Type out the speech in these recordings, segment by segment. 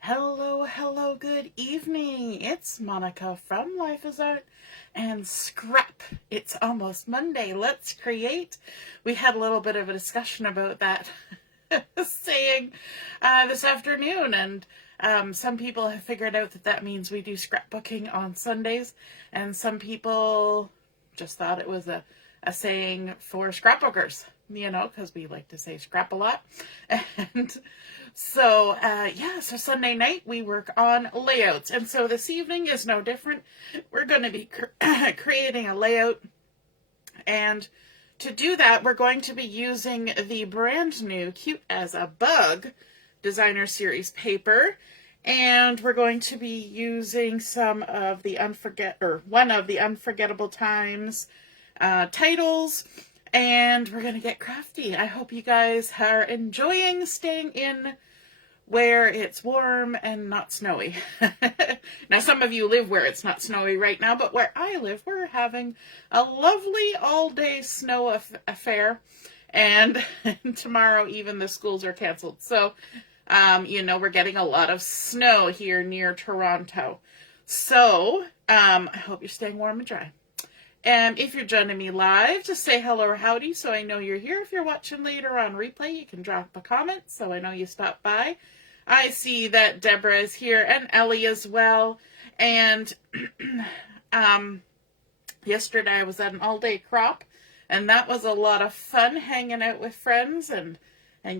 Hello, good evening. It's Monica from Life is Art and Scrap. It's almost Monday. Let's create. We had a little bit of a discussion about that saying this afternoon, and some people have figured out that that means we do scrapbooking on Sundays, and some people just thought it was a saying for scrapbookers, you know, because we like to say scrap a lot. And so, so Sunday night we work on layouts. And so this evening is no different. We're going to be creating a layout. And to do that, we're going to be using the brand new Cute as a Bug Designer Series paper. And we're going to be using some of the one of the Unforgettable Times titles. And we're going to get crafty. I hope you guys are enjoying staying in where it's warm and not snowy. Now, some of you live where it's not snowy right now, but where I live, we're having a lovely all-day snow affair. And tomorrow, even the schools are canceled. So, we're getting a lot of snow here near Toronto. So, I hope you're staying warm and dry. And if you're joining me live, just say hello or howdy so I know you're here. If you're watching later on replay, you can drop a comment so I know you stopped by. I see that Deborah is here and Ellie as well. And yesterday I was at an all-day crop, and that was a lot of fun hanging out with friends and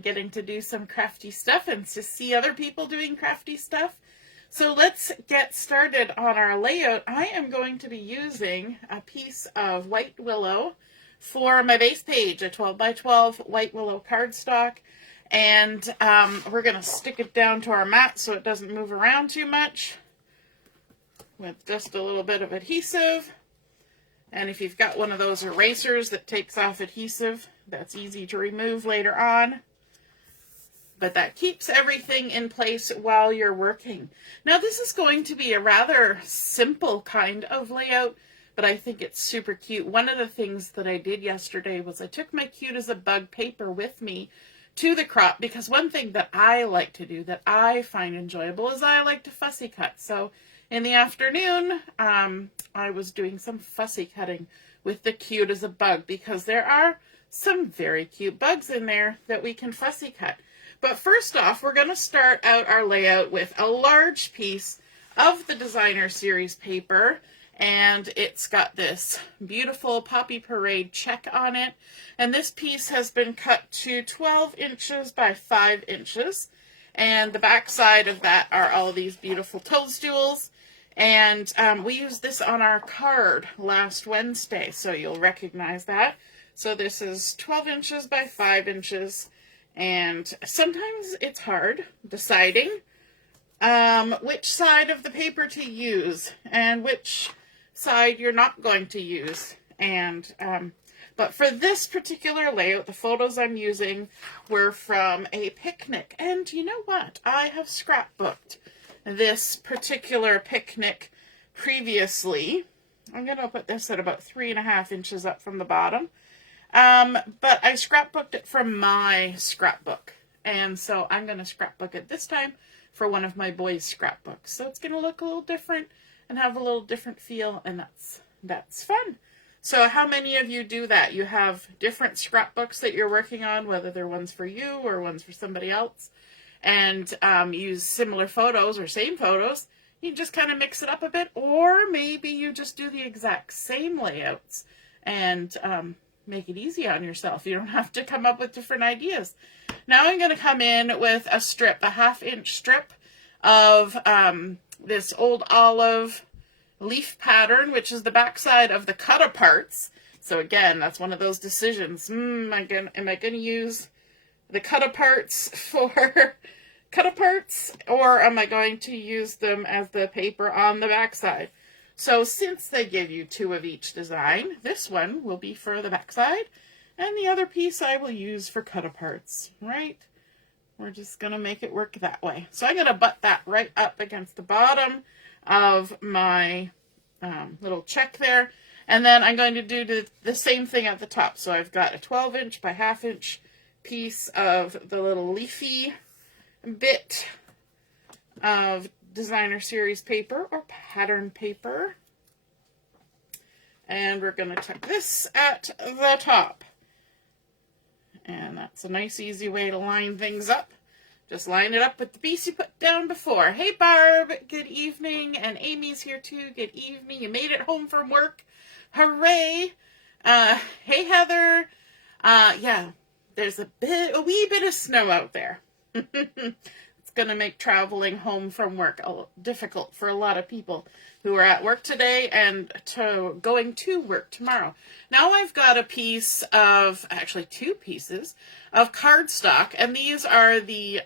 getting to do some crafty stuff and to see other people doing crafty stuff. So let's get started on our layout. I am going to be using a piece of white willow for my base page, a 12 by 12 white willow cardstock. And we're going to stick it down to our mat so it doesn't move around too much with just a little bit of adhesive. And if you've got one of those erasers that takes off adhesive, that's easy to remove later on. But that keeps everything in place while you're working. Now, this is going to be a rather simple kind of layout, but I think it's super cute. One of the things that I did yesterday was I took my Cute as a Bug paper with me to the crop, because one thing that I like to do that I find enjoyable is I like to fussy cut. So in the afternoon, I was doing some fussy cutting with the Cute as a Bug, because there are some very cute bugs in there that we can fussy cut. But first off, we're going to start out our layout with a large piece of the Designer Series paper, and it's got this beautiful Poppy Parade check on it. And this piece has been cut to 12 inches by 5 inches. And the back side of that are all these beautiful toadstools. And we used this on our card last Wednesday, so you'll recognize that. So this is 12 inches by 5 inches. And sometimes it's hard deciding which side of the paper to use and which side you're not going to use. And but for this particular layout, the photos I'm using were from a picnic. And you know what? I have scrapbooked this particular picnic previously. I'm going to put this at about 3.5 inches up from the bottom. But I scrapbooked it from my scrapbook. And so I'm going to scrapbook it this time for one of my boys' scrapbooks. So it's going to look a little different and have a little different feel, and that's fun. So how many of you do that? You have different scrapbooks that you're working on, whether they're ones for you or ones for somebody else, and use similar photos or same photos. You just kind of mix it up a bit, or maybe you just do the exact same layouts and make it easy on yourself. You don't have to come up with different ideas. Now I'm going to come in with a strip, a 1/2 inch strip of this old olive leaf pattern, which is the backside of the cut-aparts. So again, that's one of those decisions. Am I going to use the cut-aparts for cut-aparts, or am I going to use them as the paper on the backside? So since they give you 2 of each design, this one will be for the backside, and the other piece I will use for cut-aparts, right? We're just going to make it work that way. So I'm going to butt that right up against the bottom of my little check there. And then I'm going to do the same thing at the top. So I've got a 12 inch by 1/2 inch piece of the little leafy bit of designer series paper or pattern paper. And we're going to tuck this at the top. And that's a nice easy way to line things up. Just line it up with the piece you put down before. Hey Barb, good evening. And Amy's here too. Good evening. You made it home from work. Hooray. Hey Heather. Yeah, there's a wee bit of snow out there. It's going to make traveling home from work difficult for a lot of people who are at work today and going to work tomorrow. Now I've got a piece of, actually 2 pieces of cardstock, and these are the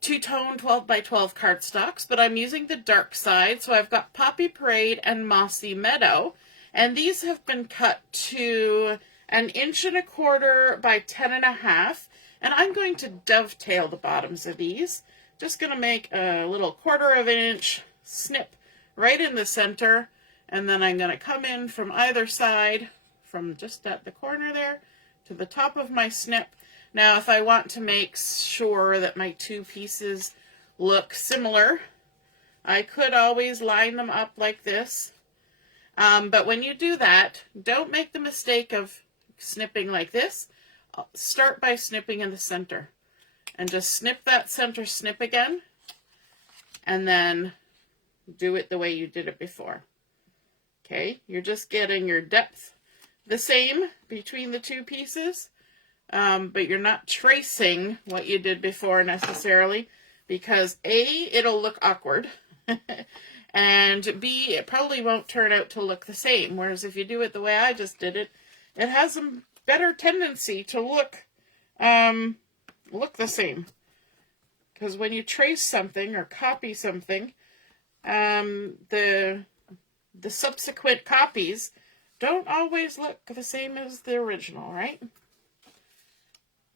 two-tone 12 by 12 cardstocks, but I'm using the dark side, so I've got Poppy Parade and Mossy Meadow, and these have been cut to 1 1/4 inch by 10.5 inches. And I'm going to dovetail the bottoms of these. Just going to make a little 1/4 inch snip right in the center. And then I'm going to come in from either side, from just at the corner there, to the top of my snip. Now, if I want to make sure that my 2 pieces look similar, I could always line them up like this. But when you do that, don't make the mistake of snipping like this. Start by snipping in the center and just snip that center snip again, and then do it the way you did it before. Okay, you're just getting your depth the same between the 2 pieces, but you're not tracing what you did before necessarily, because A, it'll look awkward, and B, it probably won't turn out to look the same. Whereas if you do it the way I just did it, it has some better tendency to look the same. Because when you trace something or copy something, the subsequent copies don't always look the same as the original, right?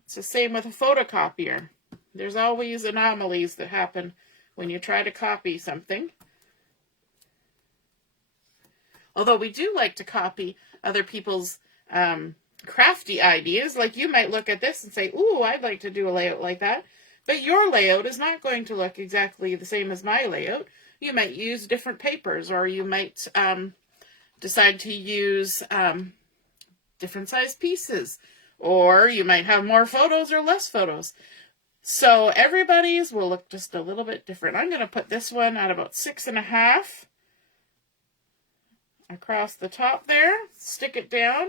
It's the same with a photocopier. There's always anomalies that happen when you try to copy something. Although we do like to copy other people's crafty ideas. Like you might look at this and say, ooh, I'd like to do a layout like that. But your layout is not going to look exactly the same as my layout. You might use different papers, or you might decide to use different size pieces, or you might have more photos or less photos. So everybody's will look just a little bit different. I'm going to put this one at about 6.5 across the top there, stick it down.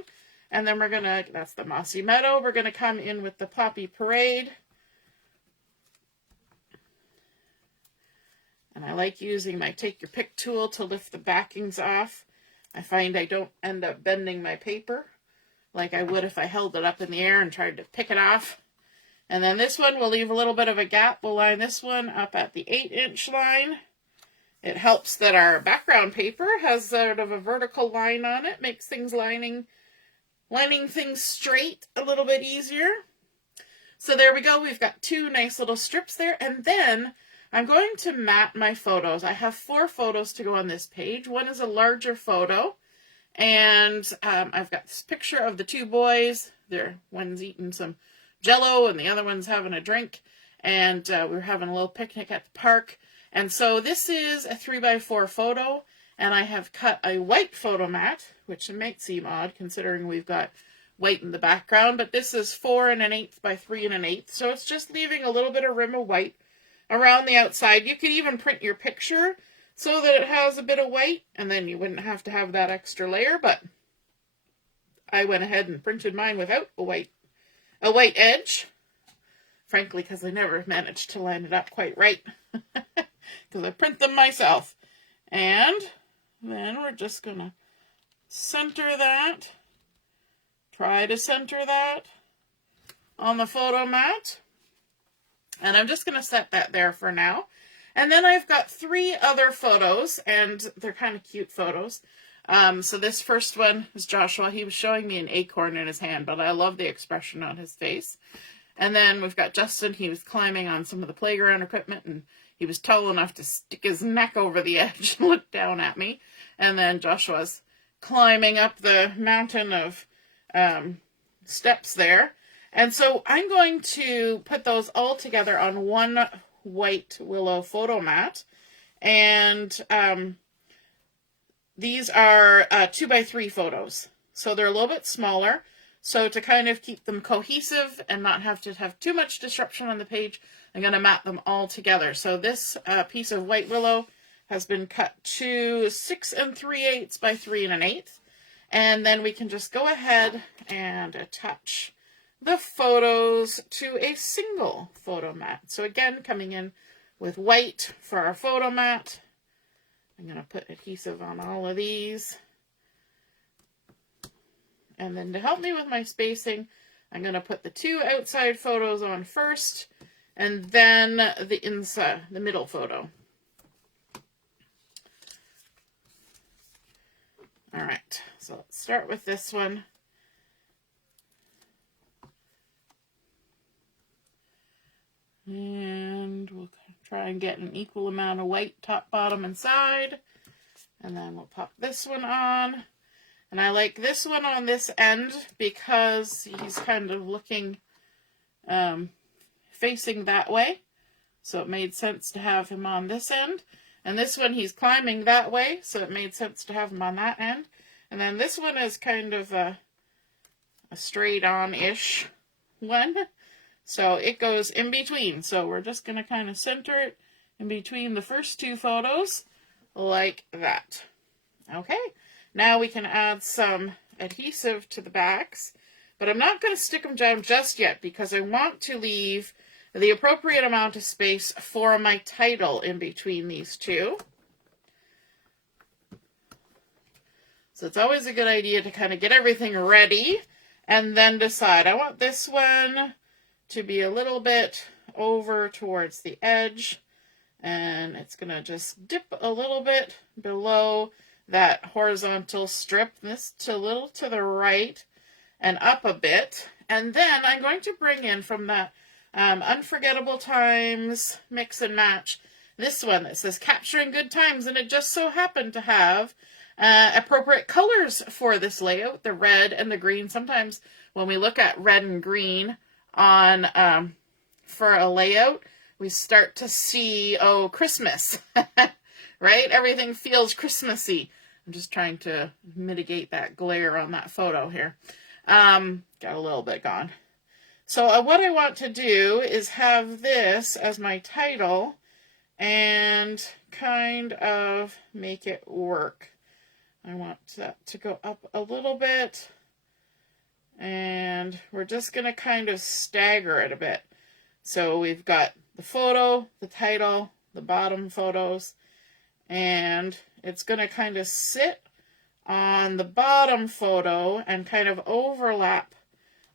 And then we're going to, that's the Mossy Meadow, we're going to come in with the Poppy Parade. And I like using my Take Your Pick tool to lift the backings off. I find I don't end up bending my paper like I would if I held it up in the air and tried to pick it off. And then this one, we'll leave a little bit of a gap. We'll line this one up at the 8-inch line. It helps that our background paper has sort of a vertical line on it, makes things lining things straight a little bit easier. So there we go. We've got 2 nice little strips there. And then I'm going to mat my photos. I have 4 photos to go on this page. One is a larger photo. And I've got this picture of the 2 boys. One's eating some Jello and the other one's having a drink. And we're having a little picnic at the park. And so this is a 3x4 photo. And I have cut a white photo mat, which might seem odd considering we've got white in the background, but this is 4 1/8 by 3 1/8, so it's just leaving a little bit of rim of white around the outside. You could even print your picture so that it has a bit of white, and then you wouldn't have to have that extra layer, but I went ahead and printed mine without a white edge, frankly, because I never managed to line it up quite right, because I print them myself. And then we're just going to center that, try to center that on the photo mat. And I'm just going to set that there for now. And then I've got 3 other photos, and they're kind of cute photos. So this first one is Joshua. He was showing me an acorn in his hand, but I love the expression on his face. And then we've got Justin. He was climbing on some of the playground equipment, and he was tall enough to stick his neck over the edge and look down at me. And then Joshua's climbing up the mountain of steps there. And so I'm going to put those all together on one white Willow photo mat. And these are 2x3 photos. So they're a little bit smaller. So to kind of keep them cohesive and not have to have too much disruption on the page, I'm going to mat them all together. So this piece of white Willow has been cut to 6 3/8 by 3 1/8. And then we can just go ahead and attach the photos to a single photo mat. So again, coming in with white for our photo mat. I'm going to put adhesive on all of these. And then to help me with my spacing, I'm going to put the 2 outside photos on first, and then the inside, the middle photo. All right, so let's start with this one. And we'll try and get an equal amount of white top, bottom, and side. And then we'll pop this one on. And I like this one on this end because he's kind of looking, facing that way. So it made sense to have him on this end. And this one he's climbing that way, so it made sense to have him on that end. And then this one is kind of a straight on-ish one. So it goes in between. So we're just going to kind of center it in between the first 2 photos like that. Okay, now we can add some adhesive to the backs, but I'm not going to stick them down just yet because I want to leave the appropriate amount of space for my title in between these 2. So it's always a good idea to kind of get everything ready and then decide. I want this one to be a little bit over towards the edge, and it's going to just dip a little bit below that horizontal strip, this a little to the right and up a bit. And then I'm going to bring in from that Unforgettable Times Mix and Match this one that says Capturing Good Times, and it just so happened to have appropriate colors for this layout, the red and the green. Sometimes when we look at red and green on for a layout, we start to see, oh, Christmas, right? Everything feels Christmassy. I'm just trying to mitigate that glare on that photo here. Got a little bit gone. So what I want to do is have this as my title and kind of make it work. I want that to go up a little bit, and we're just going to kind of stagger it a bit. So we've got the photo, the title, the bottom photos, and it's going to kind of sit on the bottom photo and kind of overlap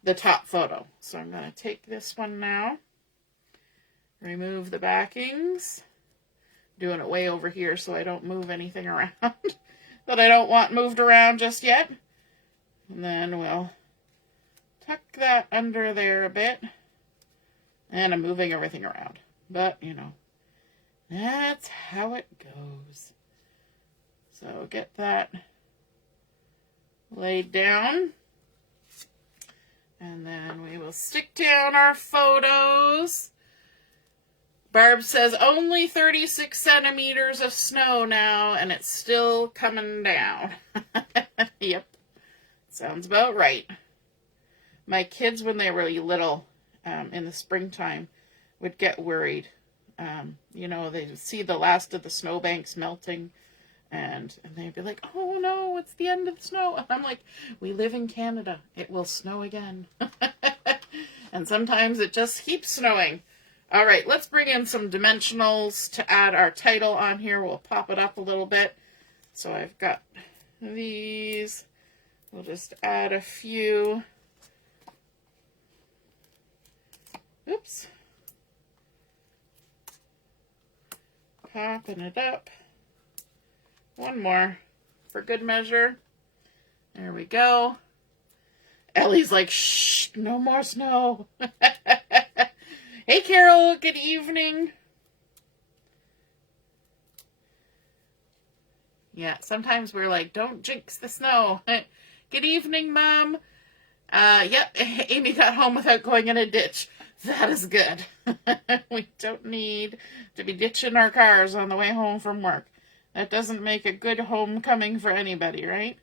the top photo. So I'm going to take this one now, remove the backings, doing it way over here so I don't move anything around that I don't want moved around just yet. And then we'll tuck that under there a bit. And I'm moving everything around. But, you know, that's how it goes. So get that laid down. And then we will stick down our photos. Barb says only 36 centimeters of snow now, and it's still coming down. Yep, sounds about right. My kids, when they were little, in the springtime, would get worried. You know, they would see the last of the snowbanks melting, and they'd be like, oh no, it's the end of the snow. And I'm like, we live in Canada. It will snow again. And sometimes it just keeps snowing. All right, let's bring in some dimensionals to add our title on here. We'll pop it up a little bit. So I've got these. We'll just add a few. Oops. Popping it up. One more for good measure. There we go. Ellie's like, shh, no more snow. Hey, Carol, good evening. Yeah, sometimes we're like, don't jinx the snow. Good evening, Mom. Yep, Amy got home without going in a ditch. That is good. We don't need to be ditching our cars on the way home from work. That doesn't make a good homecoming for anybody, right?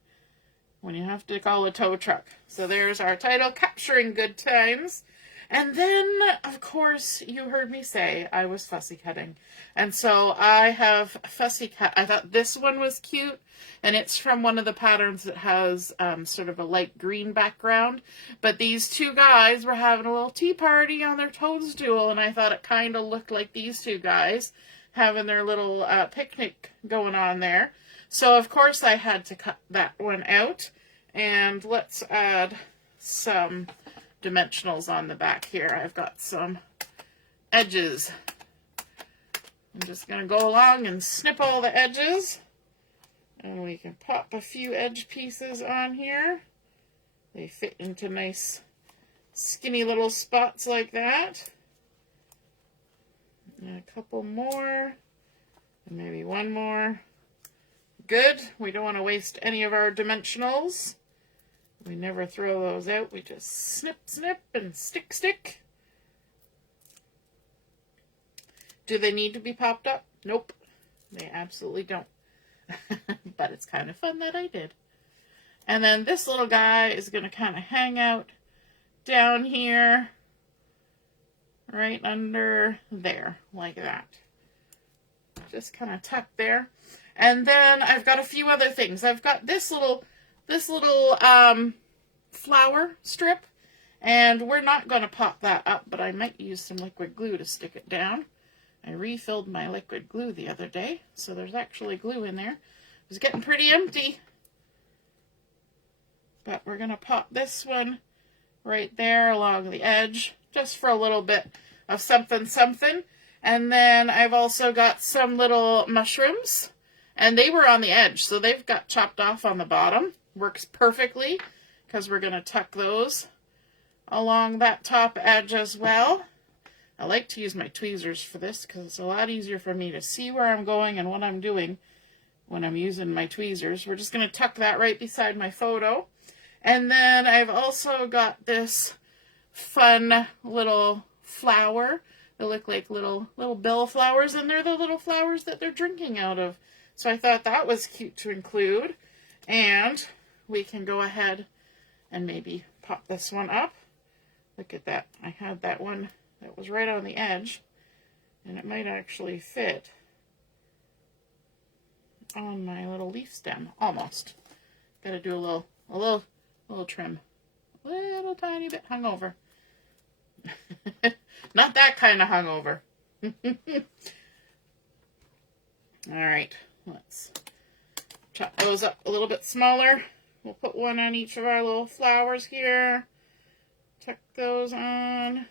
When you have to call a tow truck. So there's our title, Capturing Good Times. And then, of course, you heard me say I was fussy cutting. And so I have fussy cut. I thought this one was cute. And it's from one of the patterns that has sort of a light green background. But these two guys were having a little tea party on their toadstool. And I thought it kind of looked like these two guys having their little picnic going on there. So, of course, I had to cut that one out. And let's add some dimensionals on the back here. I've got some edges. I'm just going to go along and snip all the edges. And we can pop a few edge pieces on here. They fit into nice skinny little spots like that. And a couple more. And maybe one more. Good. We don't want to waste any of our dimensionals. We never throw those out. We just snip, snip, and stick, stick. Do they need to be popped up? Nope. They absolutely don't. But it's kind of fun that I did. And then this little guy is going to kind of hang out down here, right under there, like that. Just kind of tuck there. And then I've got a few other things. I've got this little flower strip, and we're not going to pop that up, but I might use some liquid glue to stick it down. I refilled my liquid glue the other day, so there's actually glue in there. It was getting pretty empty, but we're going to pop this one right there along the edge, just for a little bit of something, something. And then I've also got some little mushrooms, and they were on the edge, so they've got chopped off on the bottom. Works perfectly, because we're going to tuck those along that top edge as well. I like to use my tweezers for this, because it's a lot easier for me to see where I'm going and what I'm doing when I'm using my tweezers. We're just going to tuck that right beside my photo. And then I've also got this fun little flower. They look like little bell flowers, and they're the little flowers that they're drinking out of. So I thought that was cute to include. And we can go ahead and maybe pop this one up. Look at that. I had that one that was right on the edge, and it might actually fit on my little leaf stem, almost. Got to do a little trim, a little tiny bit hungover. Not that kind of hungover. All right, let's chop those up a little bit smaller. We'll put one on each of our little flowers here. Tuck those on.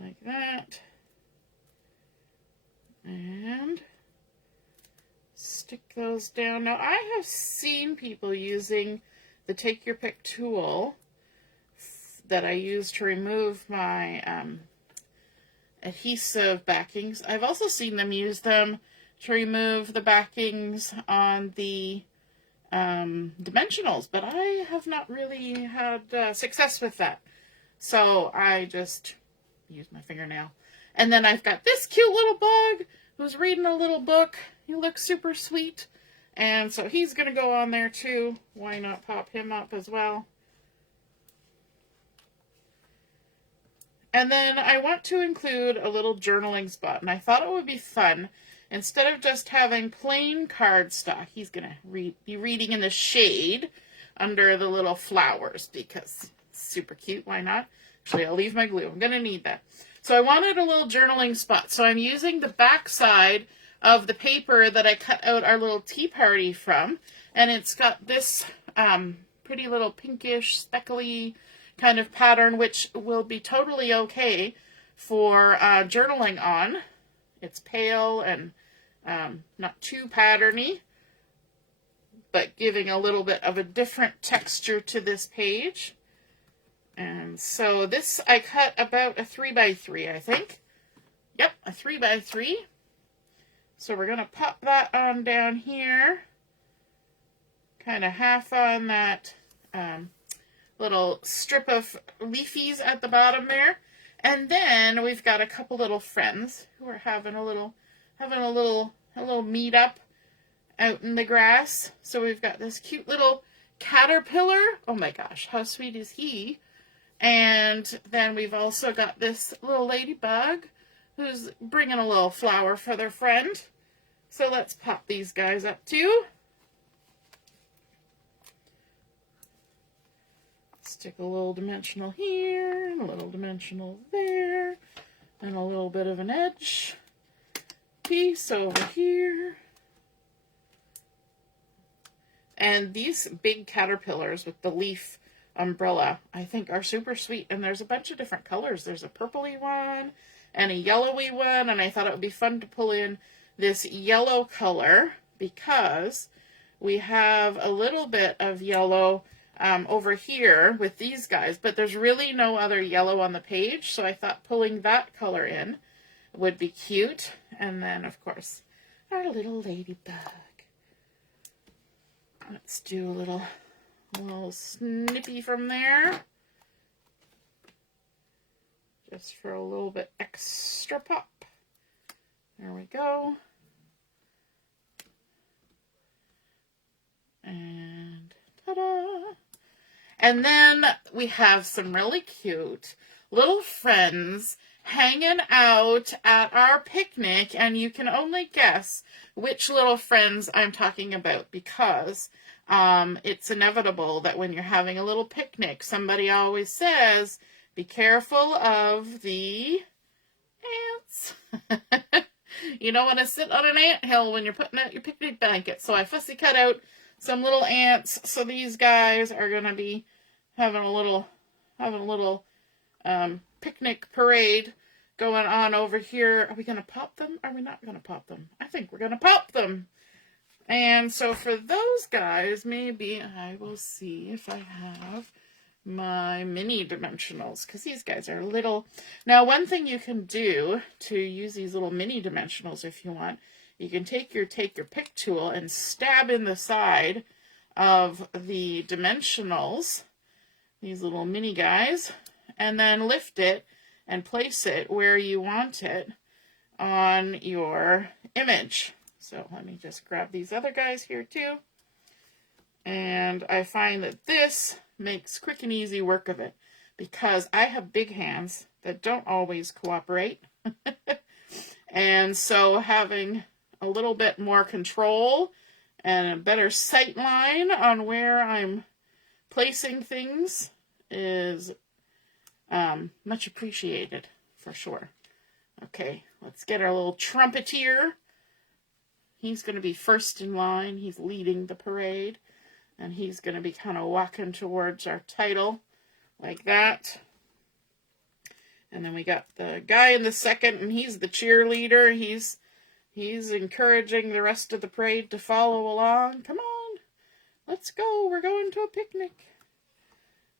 Like that. And stick those down. Now, I have seen people using the Take Your Pick tool that I use to remove my adhesive backings. I've also seen them use them to remove the backings on the Dimensionals, but I have not really had success with that. So I just use my fingernail. And then I've got this cute little bug who's reading a little book. He looks super sweet. And so he's going to go on there too. Why not pop him up as well? And then I want to include a little journaling spot. And I thought it would be fun. Instead of just having plain cardstock, he's going to be reading in the shade under the little flowers because it's super cute. Why not? Actually, I'll leave my glue. I'm going to need that. So I wanted a little journaling spot. So I'm using the back side of the paper that I cut out our little tea party from. And it's got this pretty little pinkish, speckly kind of pattern, which will be totally okay for journaling on. It's pale and not too patterny, but giving a little bit of a different texture to this page. And so this I cut about a 3x3, I think. Yep, a 3x3. So we're going to pop that on down here. kind of half on that little strip of leafies at the bottom there. And then we've got a couple little friends who are having a little meet up out in the grass. So we've got this cute little caterpillar. Oh my gosh, how sweet is he? And then we've also got this little ladybug who's bringing a little flower for their friend. So let's pop these guys up too. Stick a little dimensional here, and a little dimensional there, and a little bit of an edge piece over here. And these big caterpillars with the leaf umbrella, I think are super sweet. And there's a bunch of different colors. There's a purpley one and a yellowy one, and I thought it would be fun to pull in this yellow color because we have a little bit of yellow over here with these guys, but there's really no other yellow on the page, so I thought pulling that color in would be cute. And then, of course, our little ladybug. Let's do a little snippy from there, just for a little bit extra pop. There we go. And ta-da! And then we have some really cute little friends hanging out at our picnic, and you can only guess which little friends I'm talking about because it's inevitable that when you're having a little picnic, somebody always says, be careful of the ants. You don't want to sit on an anthill when you're putting out your picnic blanket. So I fussy cut out some little ants. So these guys are going to be having a little picnic parade going on over here. Are we going to pop them? Are we not going to pop them? I think we're going to pop them. And so for those guys, maybe I will see if I have my mini dimensionals, because these guys are little. Now, one thing you can do to use these little mini dimensionals if you want, you can take your pick tool and stab in the side of the dimensionals, these little mini guys, and then lift it and place it where you want it on your image. So let me just grab these other guys here too. And I find that this makes quick and easy work of it because I have big hands that don't always cooperate. And so having a little bit more control and a better sight line on where I'm placing things is much appreciated for sure. Okay, let's get our little trumpeter. He's going to be first in line. He's leading the parade. And he's going to be kind of walking towards our title like that. And then we got the guy in the second, and he's the cheerleader. He's encouraging the rest of the parade to follow along. Come on, let's go. We're going to a picnic.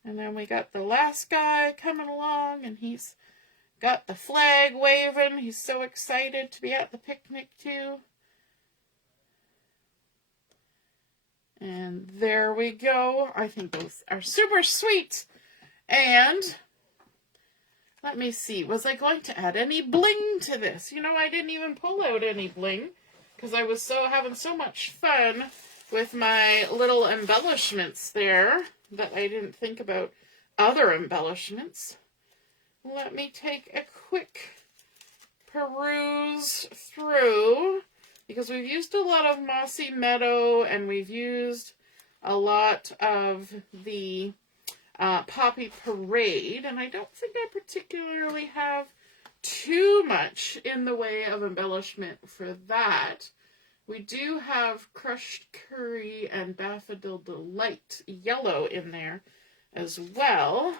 And then we got the last guy coming along, and he's got the flag waving. He's so excited to be at the picnic too. And there we go. I think those are super sweet. And let me see. Was I going to add any bling to this? You know, I didn't even pull out any bling because I was having so much fun with my little embellishments there that I didn't think about other embellishments. Let me take a quick peruse through, because we've used a lot of Mossy Meadow, and we've used a lot of the Poppy Parade, and I don't think I particularly have too much in the way of embellishment for that. We do have Crushed Curry and Daffodil Delight Yellow in there as well.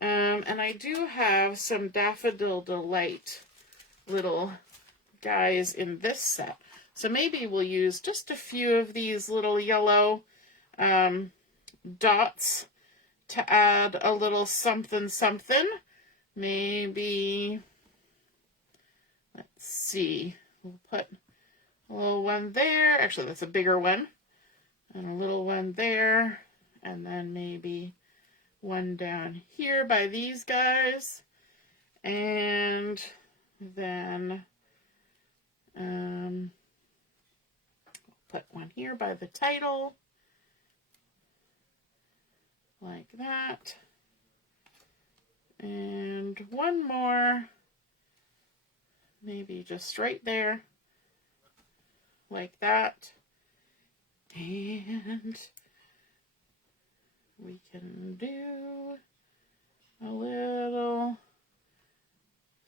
And I do have some Daffodil Delight little guys in this set. So maybe we'll use just a few of these little yellow dots to add a little something something. Maybe, let's see, we'll put a little one there. Actually, that's a bigger one. and a little one there, and then maybe one down here by these guys, and then put one here by the title, like that, and one more, maybe just right there, like that, and we can do a little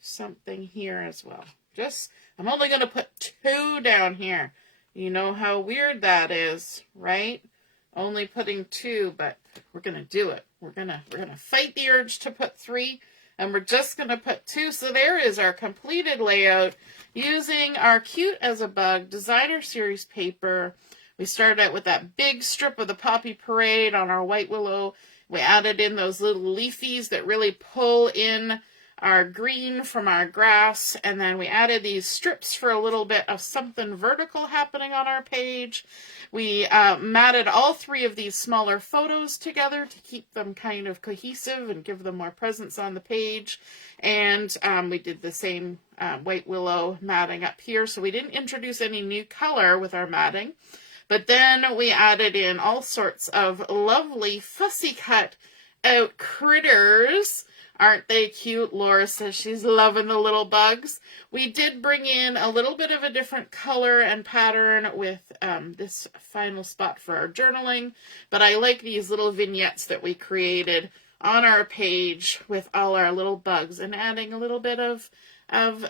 something here as well. I'm only going to put 2 down here. You know how weird that is, right? Only putting 2, but we're going to do it. We're going to fight the urge to put 3, and we're just going to put 2. So there is our completed layout using our Cute as a Bug Designer Series paper. We started out with that big strip of the Poppy Parade on our white willow. We added in those little leafies that really pull in our green from our grass, and then we added these strips for a little bit of something vertical happening on our page. We matted all 3 of these smaller photos together to keep them kind of cohesive and give them more presence on the page, and we did the same white willow matting up here, so we didn't introduce any new color with our matting. But then we added in all sorts of lovely fussy cut out critters. Aren't they cute? Laura says she's loving the little bugs. We did bring in a little bit of a different color and pattern with this final spot for our journaling, but I like these little vignettes that we created on our page with all our little bugs and adding a little bit of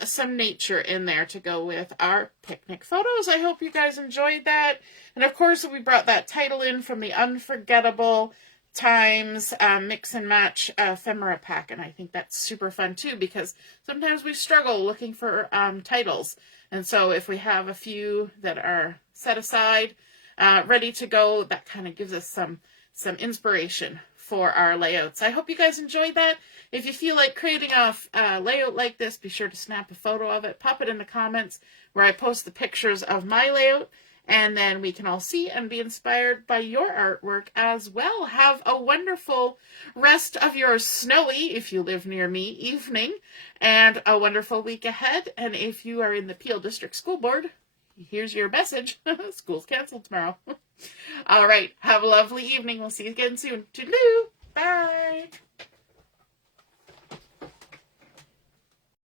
some nature in there to go with our picnic photos. I hope you guys enjoyed that. And of course, we brought that title in from the Unforgettable times mix and match ephemera pack, and I think that's super fun too, because sometimes we struggle looking for titles, and so if we have a few that are set aside ready to go, that kind of gives us some inspiration for our layouts. I hope you guys enjoyed that. If you feel like creating a layout like this, be sure to snap a photo of it, pop it in the comments where I post the pictures of my layout, and then we can all see and be inspired by your artwork as well. Have a wonderful rest of your snowy, if you live near me, evening, and a wonderful week ahead. And if you are in the Peel District School Board, here's your message. School's canceled tomorrow. All right. Have a lovely evening. We'll see you again soon. Toodaloo. Bye.